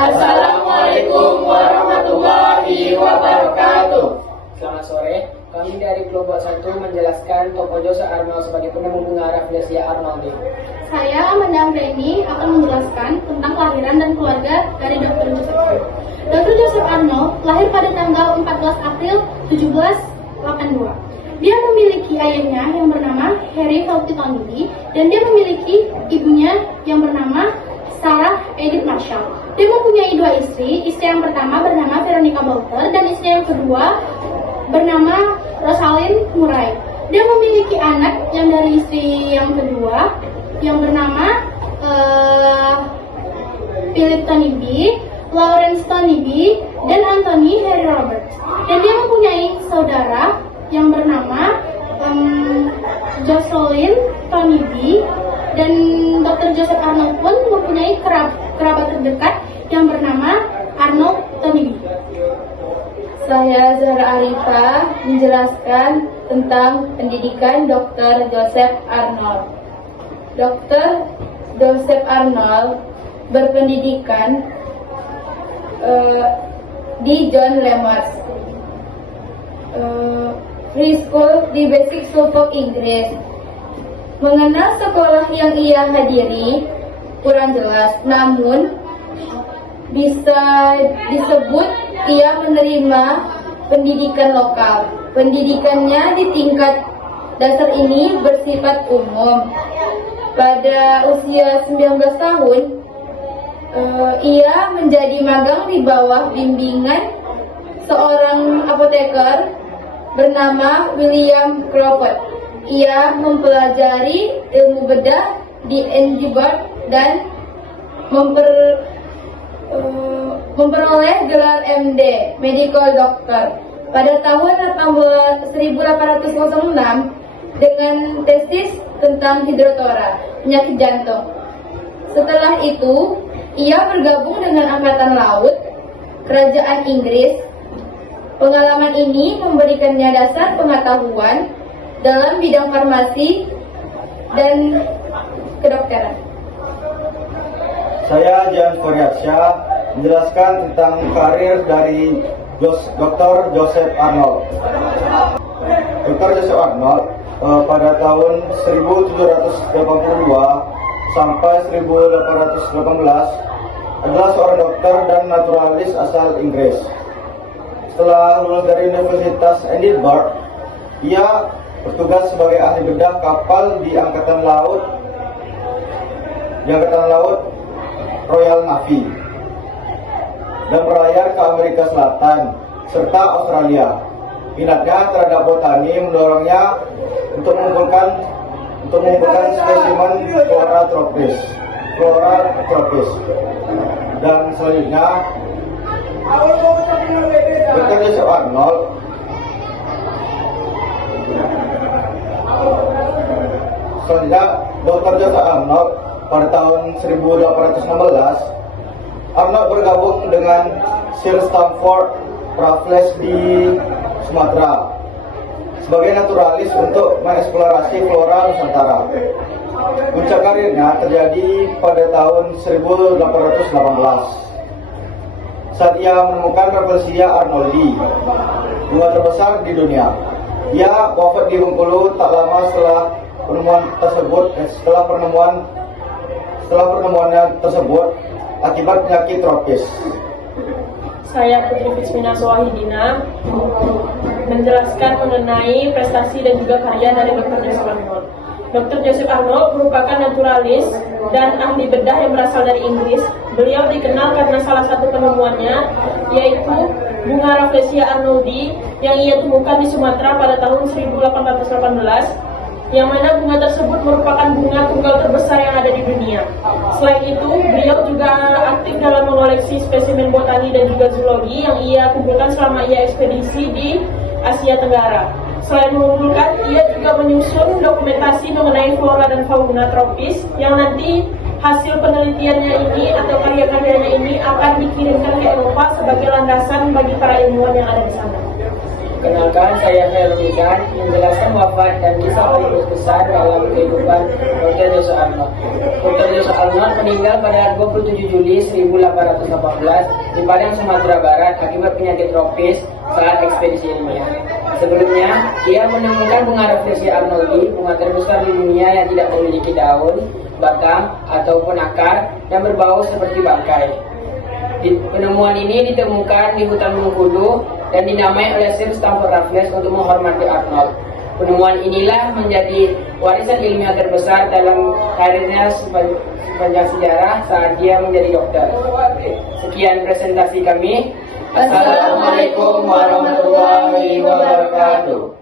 Assalamualaikum warahmatullahi wabarakatuh. Selamat sore, kami dari kelompok 1 menjelaskan tokoh Jose Arnold sebagai penemu bunga Rafflesia arnoldii. Saya Madam Reni akan menjelaskan tentang kelahiran dan keluarga dari Dr. Joseph Arnold. Dr. Joseph Arnold lahir pada tanggal 14 April 1782. Dia memiliki ayahnya yang bernama Harry Felty dan dia memiliki ibunya yang bernama Sarah Edith Marshall. Dia mempunyai 2 istri. Istri yang pertama bernama Veronica Bowter dan istri yang kedua bernama Rosalind Murray. Dia memiliki anak yang dari istri yang kedua yang bernama Philip Tony B, Lawrence Tony B, dan Anthony Harry Roberts. Dan dia mempunyai saudara yang bernama Jocelyn Tony B, dan Dr. Joseph Arnold pun mempunyai kerabat terdekat yang bernama Arnold Tony B. Saya Zahra Arifa menjelaskan tentang pendidikan Dr. Joseph Arnold. Dr. Joseph Arnold berpendidikan di John Lemars Free School di Basic School Inggris. Mengenal sekolah yang ia hadiri kurang jelas, namun bisa disebut ia menerima pendidikan lokal. Pendidikannya di tingkat dasar ini bersifat umum. Pada usia 19 tahun, ia menjadi magang di bawah bimbingan seorang apoteker bernama William Crawford. Ia mempelajari ilmu bedah di Edinburgh dan memperoleh gelar MD, Medical Doctor, pada tahun 1806 dengan tesis tentang hidrotora, penyakit jantung. Setelah itu, ia bergabung dengan Angkatan Laut Kerajaan Inggris. Pengalaman ini memberikannya dasar pengetahuan dalam bidang farmasi dan kedokteran. Saya Jan Fariadsyah menjelaskan tentang karir dari Dr. Joseph Arnold. Dr. Joseph Arnold pada tahun 1782 sampai 1818 adalah seorang dokter dan naturalis asal Inggris. Setelah lulus dari Universitas Edinburgh, ia bertugas sebagai ahli bedah kapal di Angkatan Laut Royal Navy dan berlayar ke Amerika Selatan serta Australia. Minatnya terhadap botani mendorongnya untuk mengumpulkan spesimen flora tropis. Dan selanjutnya, Dr. Joseph Arnold Dr. Joseph Arnold pada tahun 1816, Arnold bergabung dengan Sir Stamford Raffles di Sumatera sebagai naturalis untuk mengeksplorasi flora Nusantara. Puncak karirnya terjadi pada tahun 1818 saat ia menemukan Rafflesia arnoldii, bunga terbesar di dunia. Ia wafat di Bengkulu tak lama setelah penemuannya tersebut akibat penyakit tropis. Saya Putri Fismina Soahidina menjelaskan mengenai prestasi dan juga karya dari Dr. Joseph Arnold. Dr. Joseph Arnold merupakan naturalis dan ahli bedah yang berasal dari Inggris. Beliau dikenal karena salah satu penemuannya, yaitu bunga Rafflesia arnoldii yang ia temukan di Sumatera pada tahun 1818, yang mana bunga tersebut merupakan bunga tunggal terbesar yang ada di dunia. Selain itu, beliau juga aktif dalam mengoleksi spesimen botani dan juga zoologi yang ia kumpulkan selama ia ekspedisi di Asia Tenggara. Selain mengumpulkan, ia juga menyusun dokumentasi mengenai flora dan fauna tropis yang nanti hasil penelitiannya ini atau karya-karyanya ini akan dikirimkan ke Eropa sebagai landasan bagi para ilmuwan yang ada di sana. Kenalkan, saya Helmi Khan menjelaskan wafat dan kisah pengurus besar dalam kehidupan Dr. Joseph Arnold. Dr. Joseph Arnold meninggal pada 27 Juli 1818 di Padang, Sumatera Barat akibat penyakit tropis saat ekspedisi ilmiah. Sebelumnya, ia menemukan bunga Rafflesia arnoldii, bunga terbesar di dunia yang tidak memiliki daun, batang, ataupun akar dan berbau seperti bangkai. Penemuan ini ditemukan di hutan Bengkulu dan dinamai oleh Sir Stamford Raffles untuk menghormati Arnold. Penemuan inilah menjadi warisan ilmiah terbesar dalam karirnya sepanjang sejarah saat dia menjadi dokter. Sekian presentasi kami. Assalamualaikum warahmatullahi wabarakatuh.